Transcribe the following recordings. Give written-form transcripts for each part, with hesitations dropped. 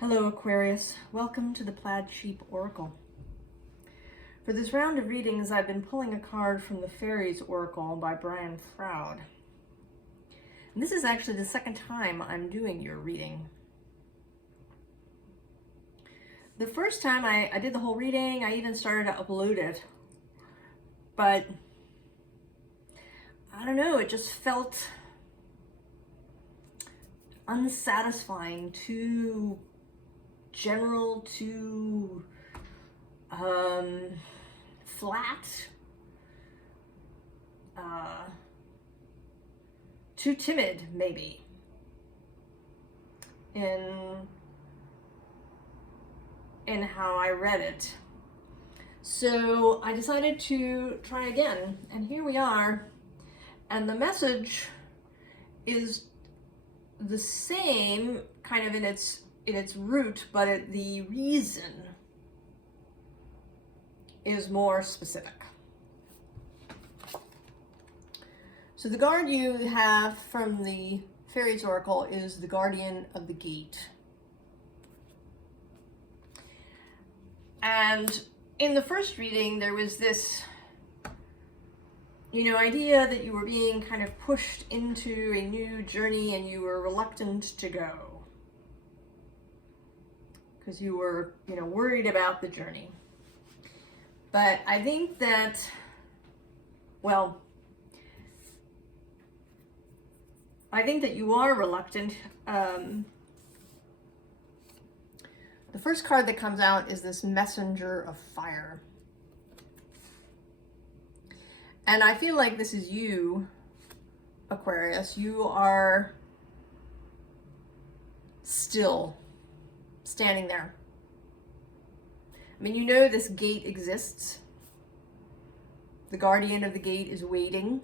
Hello Aquarius, welcome to the Plaid Oracle. For this round of readings, I've been pulling a card from the Faeries Oracle by Brian Froud. And this is actually the second time I'm doing your reading. The first time I did the whole reading, I even started to upload it, but I don't know, it just felt unsatisfying, too general, too flat, too timid maybe in how I read it. So I decided to try again, and here we are, and the message is the same kind of in its root, but the reason is more specific. So the card you have from the Faeries Oracle is the Guardian of the Gate. And in the first reading, there was this, idea that you were being kind of pushed into a new journey and you were reluctant to go because you were, worried about the journey. But I think that, I think that you are reluctant. The first card that comes out is this Messenger of Fire. And I feel like this is you, Aquarius. You are still standing there. I mean, this gate exists. The guardian of the gate is waiting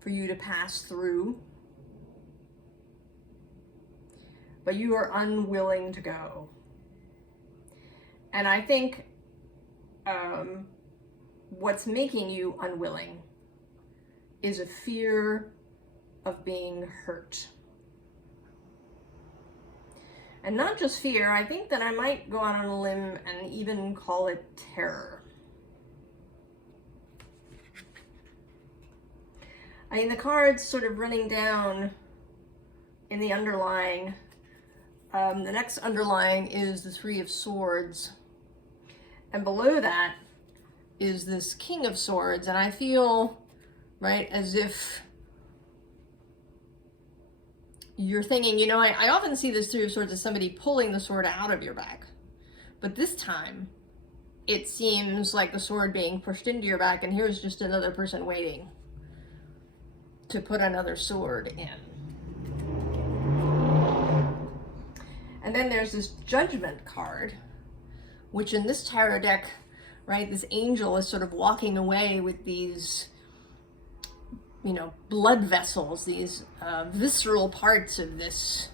for you to pass through. But you are unwilling to go. And I think what's making you unwilling is a fear of being hurt. And not just fear, I think that I might go out on a limb and even call it terror. I mean, the cards sort of running down in the underlying. The next underlying is the Three of Swords. And below that is this King of Swords. And I feel, right, as if you're thinking, I often see this Three of Swords as somebody pulling the sword out of your back. But this time, it seems like the sword being pushed into your back, and here's just another person waiting to put another sword in. And then there's this Judgment card, which in this tarot deck, right, this angel is sort of walking away with these, blood vessels, these visceral parts of this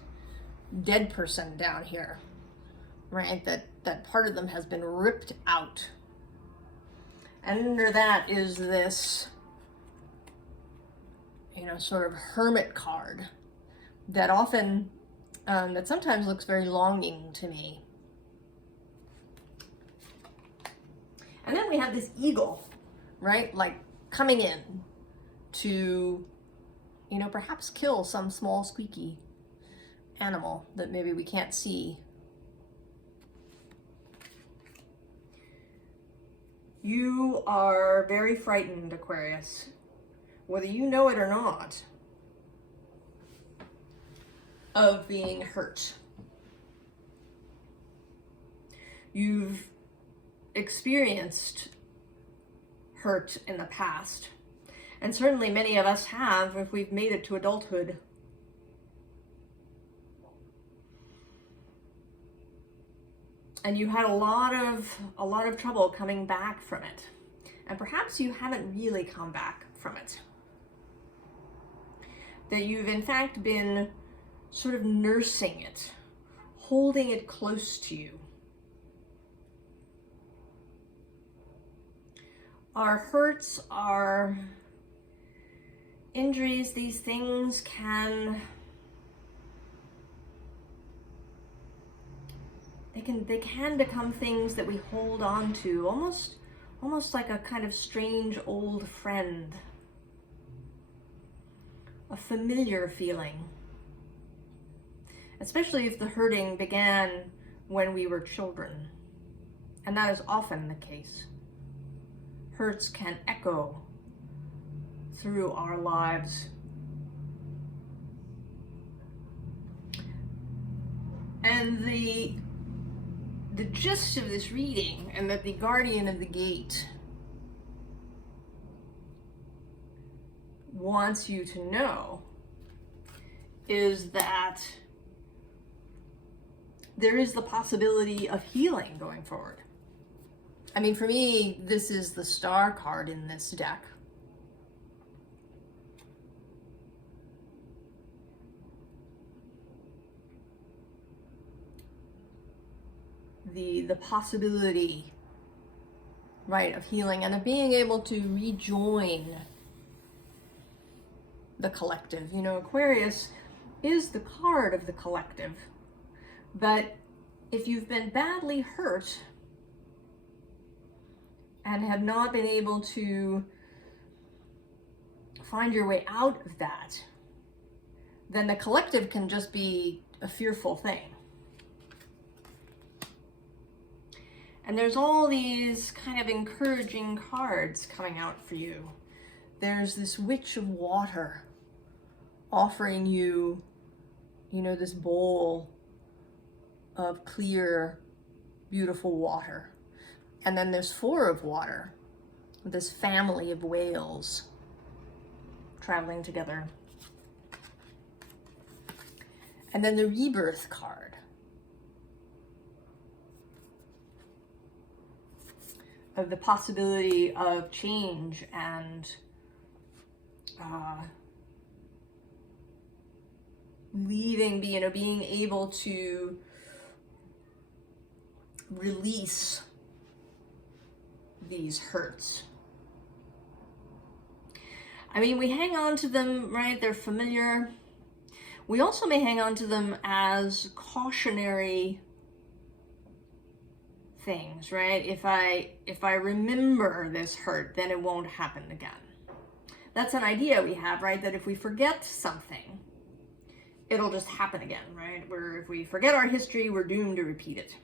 dead person down here, right? That part of them has been ripped out. And under that is this, sort of hermit card that often, that sometimes looks very longing to me. And then we have this eagle, right? Like coming in to, perhaps kill some small squeaky animal that maybe we can't see. You are very frightened, Aquarius, whether you know it or not, of being hurt. You've experienced hurt in the past, and certainly many of us have if we've made it to adulthood. And you had a lot of trouble coming back from it, and perhaps you haven't really come back from it. That you've in fact been sort of nursing it, holding it close to you. Our hurts, our injuries, these things can they can become things that we hold on to, almost like a kind of strange old friend, a familiar feeling, especially if the hurting began when we were children. And that is often the case. Hurts can echo through our lives. And the gist of this reading, and that the Guardian of the Gate wants you to know, is that there is the possibility of healing going forward. I mean, for me, this is the Star card in this deck. The possibility, right, of healing and of being able to rejoin the collective. You know, Aquarius is the card of the collective. But if you've been badly hurt and have not been able to find your way out of that, then the collective can just be a fearful thing. And there's all these kind of encouraging cards coming out for you. There's this Witch of Water offering you, you know, this bowl of clear, beautiful water. And then there's Four of Water, this family of whales traveling together. And then the Rebirth card. Of the possibility of change and leaving, being able to release these hurts. I mean, we hang on to them, right? They're familiar. We also may hang on to them as cautionary things, right? If I remember this hurt, then it won't happen again. That's an idea we have, right? That if we forget something, it'll just happen again, right? Where if we forget our history, we're doomed to repeat it.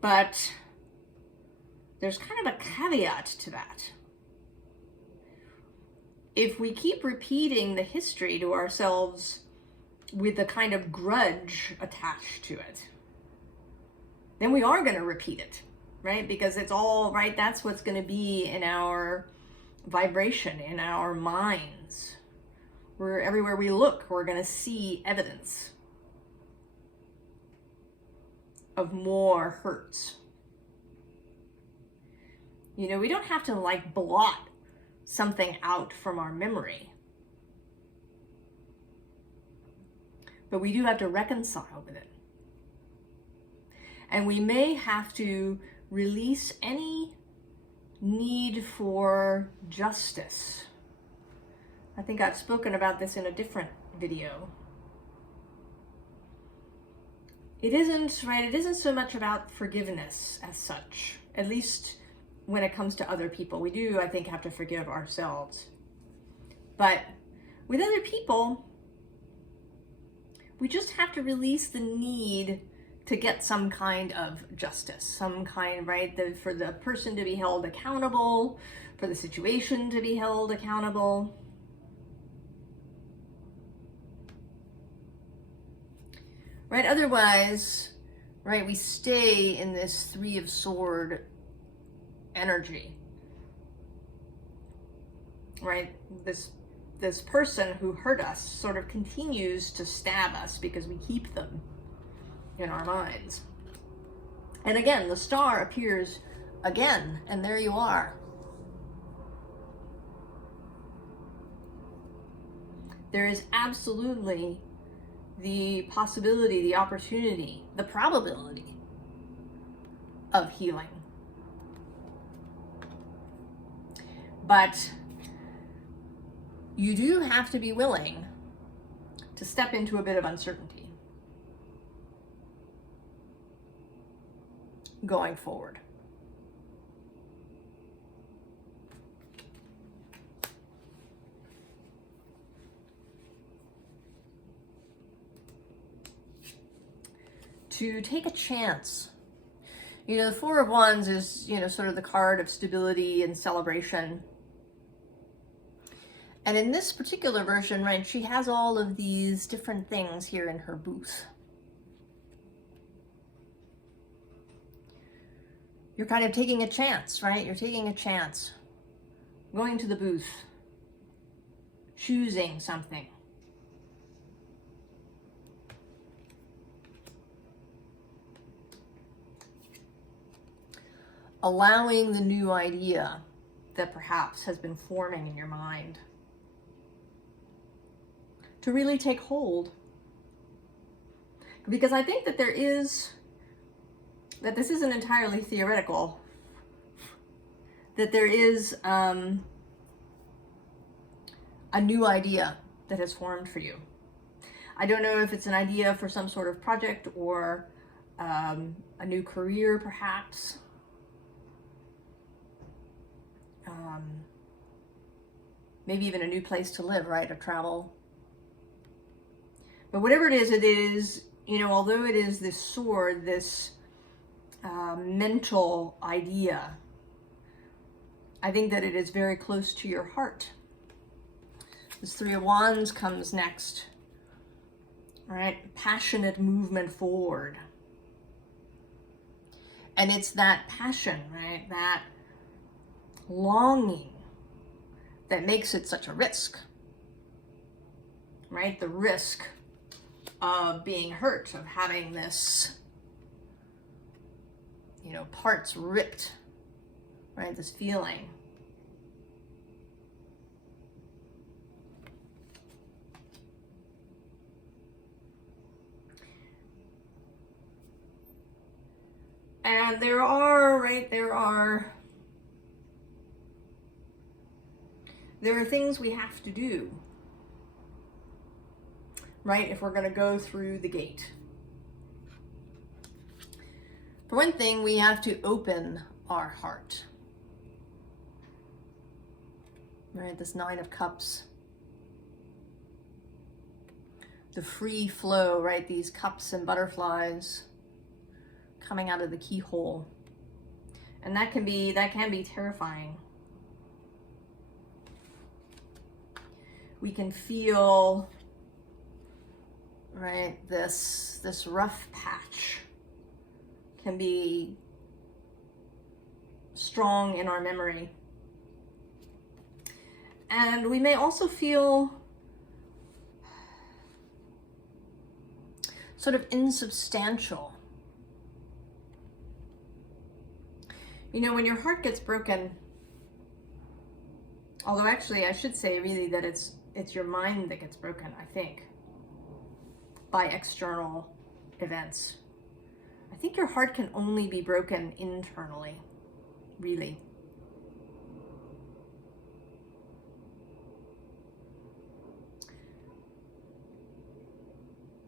But there's kind of a caveat to that. If we keep repeating the history to ourselves with a kind of grudge attached to it, then we are going to repeat it, right? Because it's all, right, that's what's going to be in our vibration, in our minds. Everywhere we look, we're going to see evidence of more hurts. You know, we don't have to like blot something out from our memory, but we do have to reconcile with it. And we may have to release any need for justice. I think I've spoken about this in a different video. It isn't, right, it isn't so much about forgiveness as such, at least when it comes to other people. We do, I think, have to forgive ourselves. But with other people, we just have to release the need to get some kind of justice, some kind, right, for the person to be held accountable, for the situation to be held accountable. Right, otherwise, right, we stay in this Three of Swords energy. Right, this person who hurt us sort of continues to stab us because we keep them in our minds. And again, the Star appears again, and there you are. There is absolutely the possibility, the opportunity, the probability of healing. But you do have to be willing to step into a bit of uncertainty. going forward. To take a chance. You know, the Four of Wands is, you know, sort of the card of stability and celebration. And in this particular version, right, she has all of these different things here in her booth. You're kind of taking a chance, right? You're taking a chance. Going to the booth. Choosing something. Allowing the new idea that perhaps has been forming in your mind to really take hold. Because I think that this isn't entirely theoretical, that there is a new idea that has formed for you. I don't know if it's an idea for some sort of project or a new career, perhaps. Maybe even a new place to live, right, or travel. But whatever it is, you know, although it is this sword, this mental idea, I think that it is very close to your heart. This Three of Wands comes next, right? Passionate movement forward. And it's that passion, right? That longing that makes it such a risk, right? The risk of being hurt, of having this, you know, parts ripped, right? This feeling. And there are things we have to do, right, if we're going to go through the gate. For one thing, we have to open our heart. Right, this Nine of Cups. The free flow, right, these cups and butterflies coming out of the keyhole. And that can be terrifying. We can feel, right, this rough patch can be strong in our memory. And we may also feel sort of insubstantial. You know, when your heart gets broken, although actually I should say really that it's your mind that gets broken, I think, by external events. I think your heart can only be broken internally, really.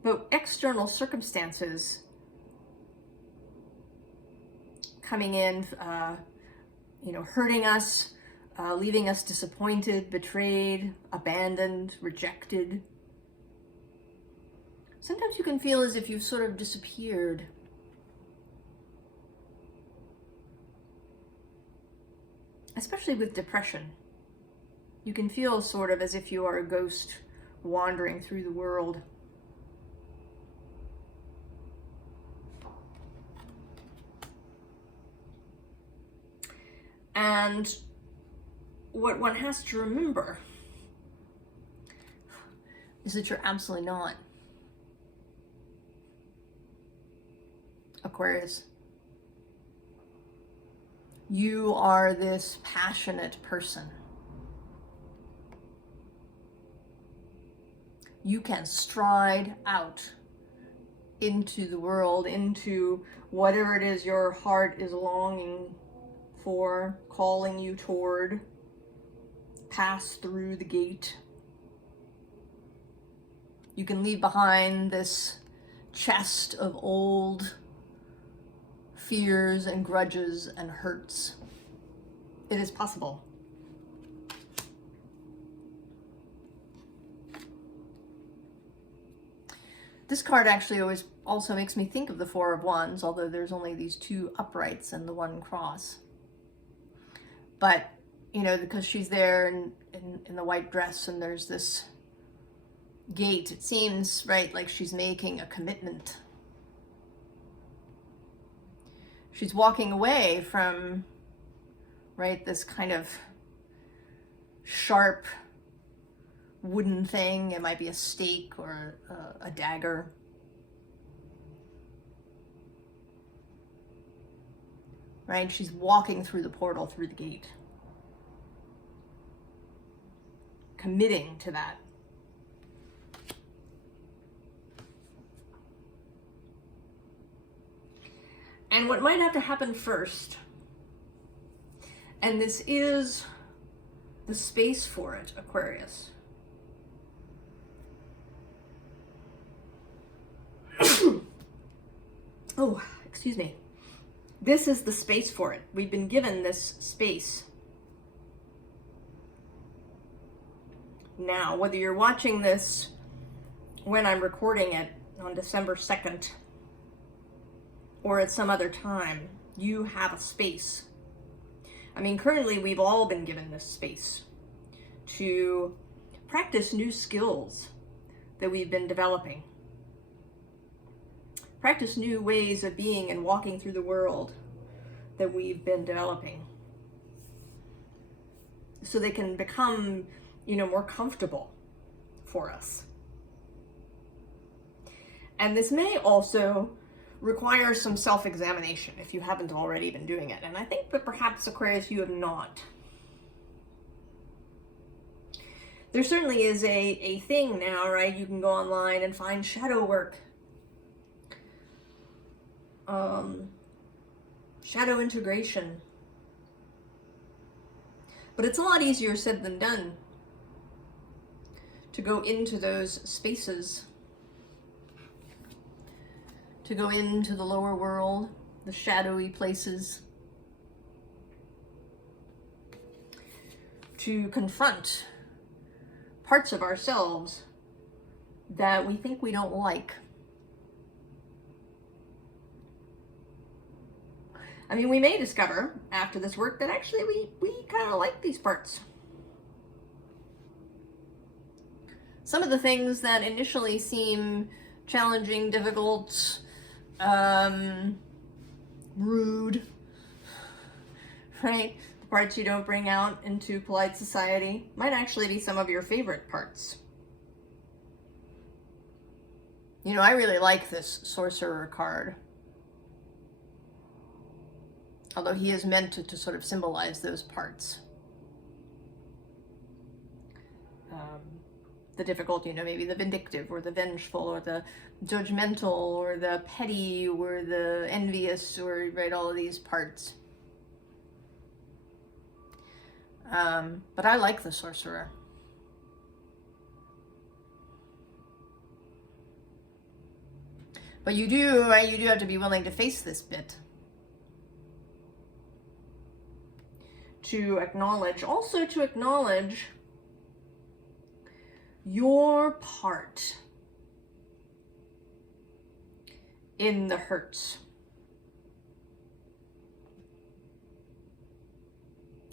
But external circumstances coming in, you know, hurting us, leaving us disappointed, betrayed, abandoned, rejected. Sometimes you can feel as if you've sort of disappeared. Especially with depression. You can feel sort of as if you are a ghost wandering through the world. And what one has to remember is that you're absolutely not. Aquarius. You are this passionate person. You can stride out into the world, into whatever it is your heart is longing for, calling you toward. Pass through the gate. You can leave behind this chest of old fears and grudges and hurts. It is possible. This card actually always also makes me think of the Four of Wands, although there's only these two uprights and the one cross. But, you know, because she's there in the white dress and there's this gate, it seems, right, like she's making a commitment. She's walking away from, right, this kind of sharp wooden thing. It might be a stake or a dagger. Right? She's walking through the portal, through the gate. Committing to that. And what might have to happen first, and this is the space for it, Aquarius. Oh, excuse me. This is the space for it. We've been given this space. Now, whether you're watching this when I'm recording it on December 2nd or at some other time, you have a space. I mean, currently we've all been given this space to practice new skills that we've been developing. Practice new ways of being and walking through the world that we've been developing. So they can become, you know, more comfortable for us. And this may also require some self-examination if you haven't already been doing it. And I think that perhaps, Aquarius, you have not. There certainly is a thing now, right? You can go online and find shadow work. Shadow integration. But it's a lot easier said than done to go into those spaces, to go into the lower world, the shadowy places, to confront parts of ourselves that we think we don't like. I mean, we may discover after this work that actually we kind of like these parts. Some of the things that initially seem challenging, difficult, rude, right? The parts you don't bring out into polite society might actually be some of your favorite parts. You know, I really like this Sorcerer card. Although he is meant to sort of symbolize those parts. The difficult, you know, maybe the vindictive or the vengeful or the judgmental or the petty or the envious, or, right, all of these parts. But I like the Sorcerer. But you do, right, you do have to be willing to face this bit. To acknowledge, also to acknowledge your part in the hurts.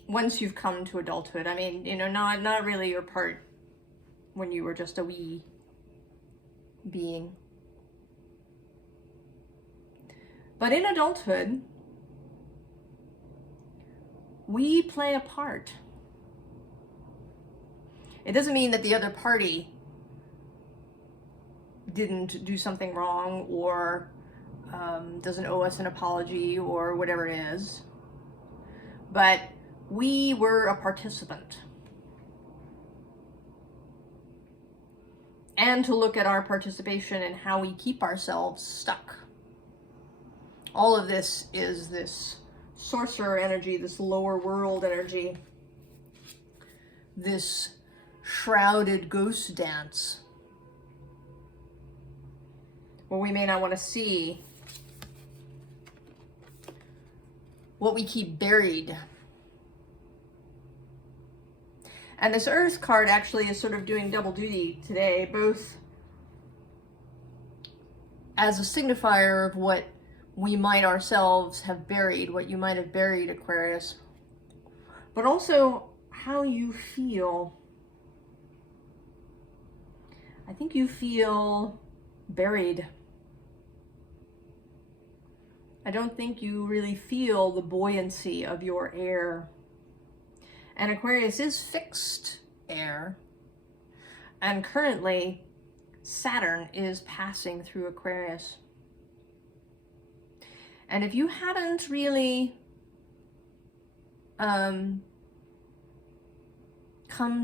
Once you've come to adulthood, I mean, you know, not really your part when you were just a wee being. But in adulthood, we play a part. It doesn't mean that the other party didn't do something wrong or doesn't owe us an apology or whatever it is. But we were a participant. And to look at our participation and how we keep ourselves stuck. All of this is this Sorcerer energy, this lower world energy, this shrouded ghost dance, where we may not want to see what we keep buried. And this Earth card actually is sort of doing double duty today, both as a signifier of what we might ourselves have buried, what you might have buried, Aquarius, but also how you feel. I think you feel buried. I don't think you really feel the buoyancy of your air. And Aquarius is fixed air. And currently, Saturn is passing through Aquarius. And if you hadn't really come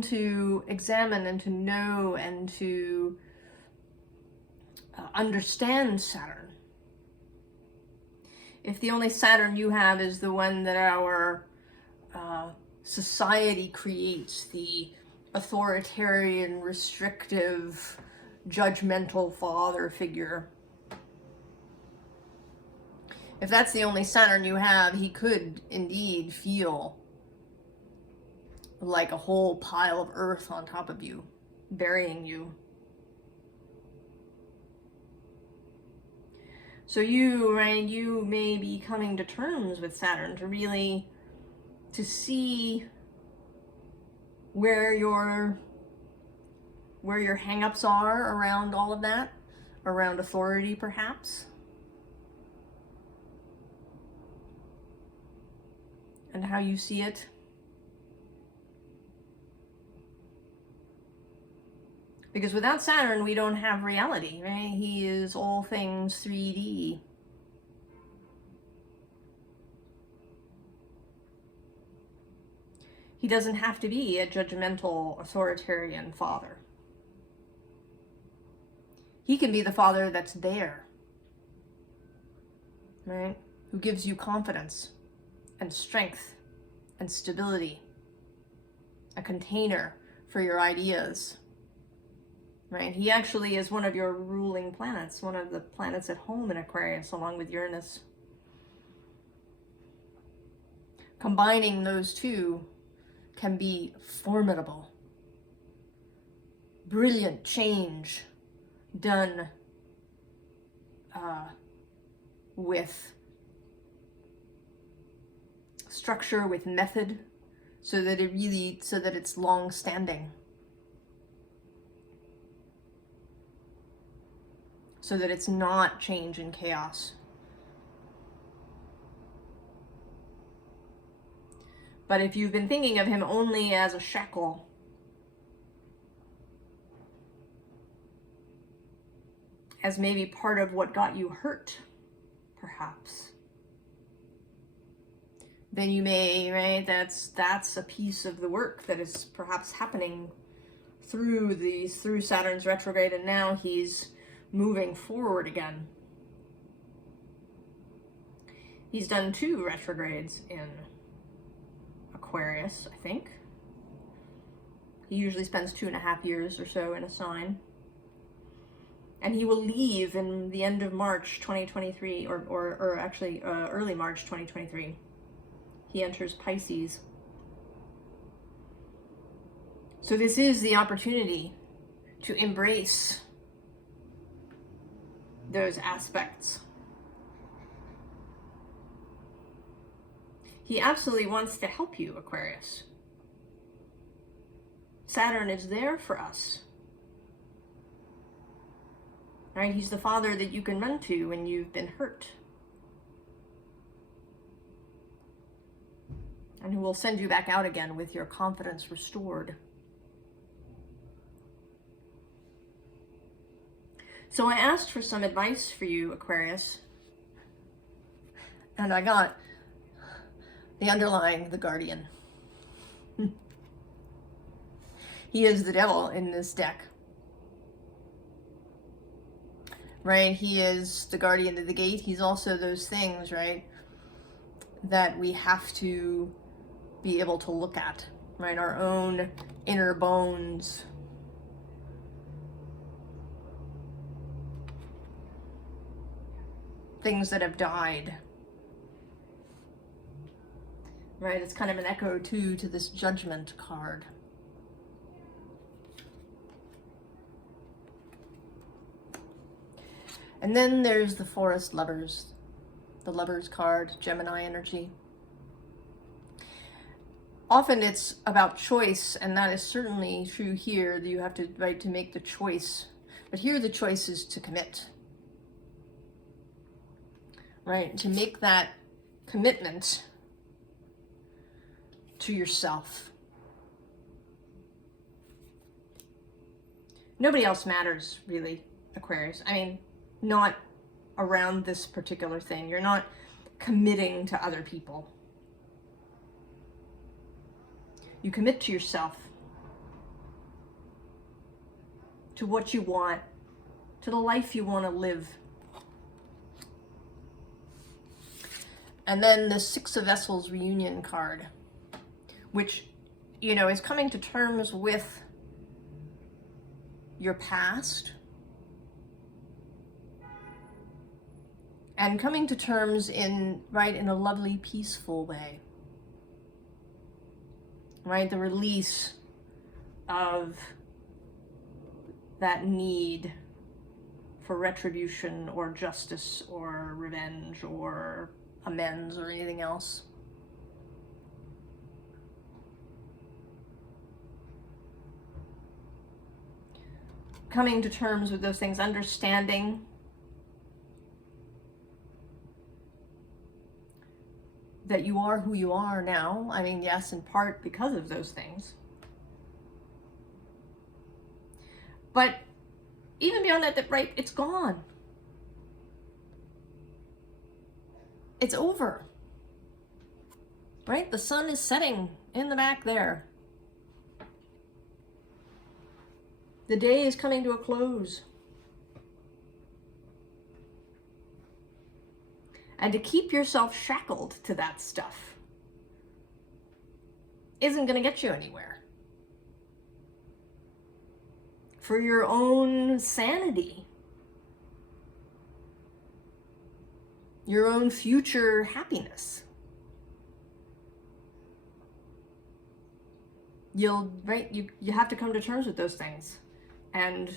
to examine and to know and to understand Saturn, if the only Saturn you have is the one that our society creates, the authoritarian, restrictive, judgmental father figure, if that's the only Saturn you have, he could indeed feel like a whole pile of earth on top of you, burying you. So you may be coming to terms with Saturn to see where your hang-ups are around all of that, around authority perhaps. And how you see it. Because without Saturn, we don't have reality, right? He is all things 3D. He doesn't have to be a judgmental, authoritarian father. He can be the father that's there, right? Who gives you confidence and strength and stability, a container for your ideas, right? He actually is one of your ruling planets, one of the planets at home in Aquarius, along with Uranus. Combining those two can be formidable. Brilliant change done with structure, with method, so that it's long-standing. So that it's not change and chaos. But if you've been thinking of him only as a shackle, as maybe part of what got you hurt, perhaps, then you may, right, that's a piece of the work that is perhaps happening through Saturn's retrograde, and now he's moving forward again. He's done 2 retrogrades in Aquarius, I think. He usually spends 2.5 years or so in a sign. And he will leave in the end of March 2023, or actually early March 2023. He enters Pisces. So this is the opportunity to embrace those aspects. He absolutely wants to help you, Aquarius. Saturn is there for us. Right? He's the father that you can run to when you've been hurt. And who will send you back out again with your confidence restored. So I asked for some advice for you, Aquarius. And I got the underlying, the guardian. He is the devil in this deck. Right? He is the guardian of the gate. He's also those things, right, that we have to be able to look at, right? Our own inner bones. Things that have died. right? It's kind of an echo too to this Judgment card. And then there's the Forest Lovers, the Lovers card, Gemini energy. Often it's about choice, and that is certainly true here, that you have to, right, to make the choice. But here the choice is to commit, right? To make that commitment to yourself. Nobody else matters, really, Aquarius. I mean, not around this particular thing. You're not committing to other people. You commit to yourself, to what you want, to the life you want to live. And then the Six of Vessels reunion card, which, you know, is coming to terms with your past and coming to terms in, right, in a lovely, peaceful way. Right, the release of that need for retribution or justice or revenge or amends or anything else. Coming to terms with those things, understanding that you are who you are now. I mean, yes, in part because of those things. But even beyond that, right, it's gone. It's over. Right? The sun is setting in the back there. The day is coming to a close. And to keep yourself shackled to that stuff isn't going to get you anywhere. For your own sanity, your own future happiness, you have to come to terms with those things and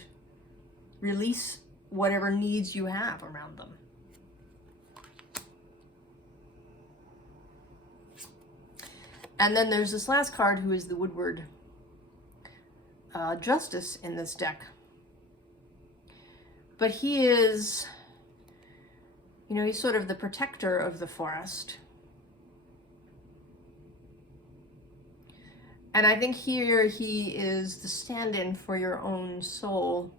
release whatever needs you have around them. And then there's this last card, who is the Woodward Justice in this deck. But he is, you know, he's sort of the protector of the forest. And I think here he is the stand-in for your own soul.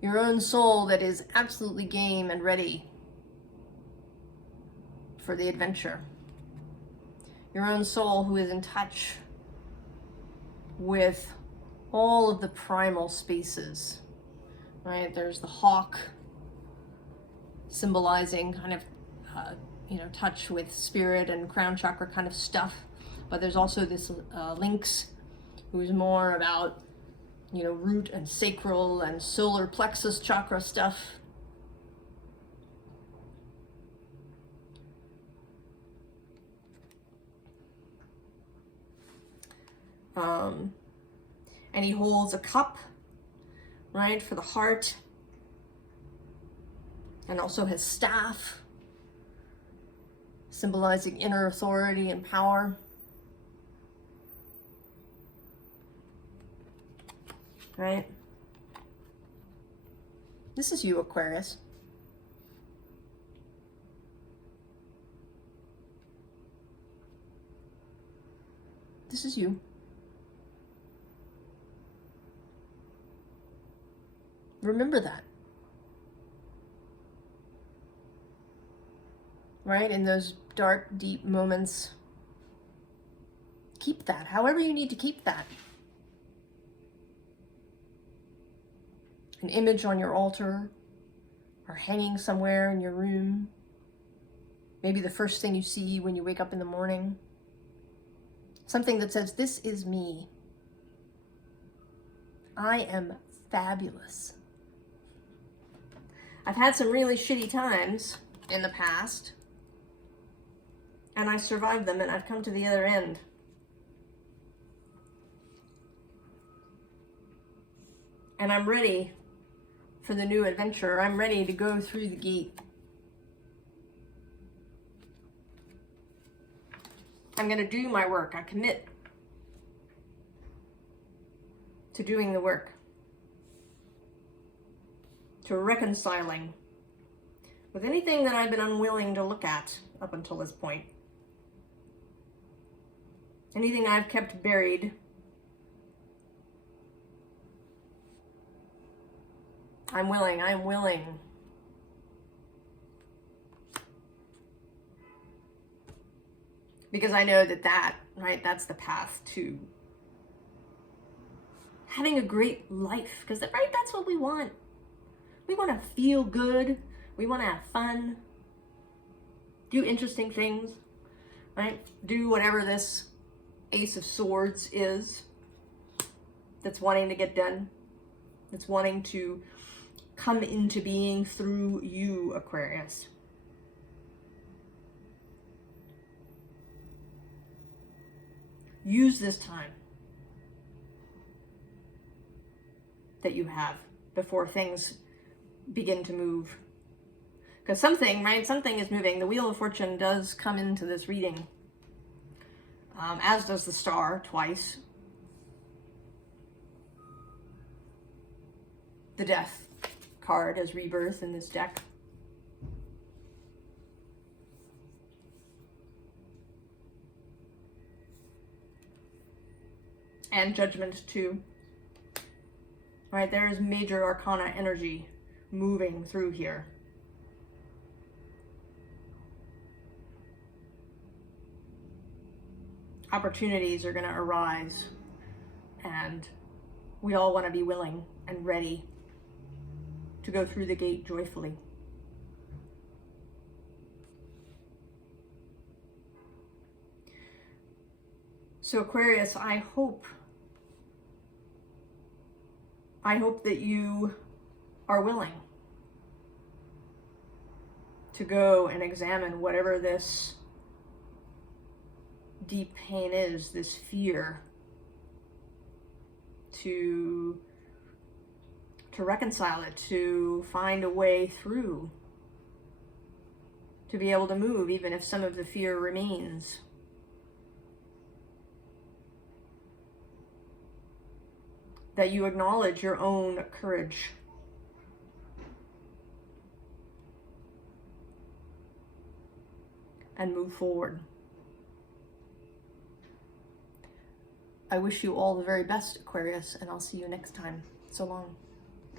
Your own soul that is absolutely game and ready for the adventure. Your own soul who is in touch with all of the primal spaces, right? There's the hawk, symbolizing kind of, you know, touch with spirit and crown chakra kind of stuff. But there's also this lynx, who is more about, you know, root and sacral and solar plexus chakra stuff. And he holds a cup, right, for the heart, and also his staff, symbolizing inner authority and power. Right? This is you, Aquarius. This is you. Remember that. Right? In those dark, deep moments, keep that, however you need to keep that. An image on your altar, or hanging somewhere in your room. Maybe the first thing you see when you wake up in the morning. Something that says, this is me. I am fabulous. I've had some really shitty times, in the past, and I survived them, and I've come to the other end. And I'm ready for the new adventure. I'm ready to go through the gate. I'm going to do my work. I commit to doing the work, to reconciling with anything that I've been unwilling to look at up until this point. Anything I've kept buried. I'm willing. Because I know that, right, that's the path to having a great life. Because, right, that's what we want. We want to feel good. We want to have fun. Do interesting things, right? Do whatever this Ace of Swords is that's wanting to get done. That's wanting to come into being through you, Aquarius. Use this time that you have before things begin to move. Because something, right, something is moving. The Wheel of Fortune does come into this reading, as does the Star twice. The Death card as rebirth in this deck. And Judgment too. All right, there is major arcana energy moving through here. Opportunities are going to arise, and we all want to be willing and ready to go through the gate joyfully. So Aquarius, I hope that you are willing to go and examine whatever this deep pain is, this fear, to reconcile it, to find a way through, to be able to move even if some of the fear remains. That you acknowledge your own courage. And move forward. I wish you all the very best, Aquarius, and I'll see you next time. So long.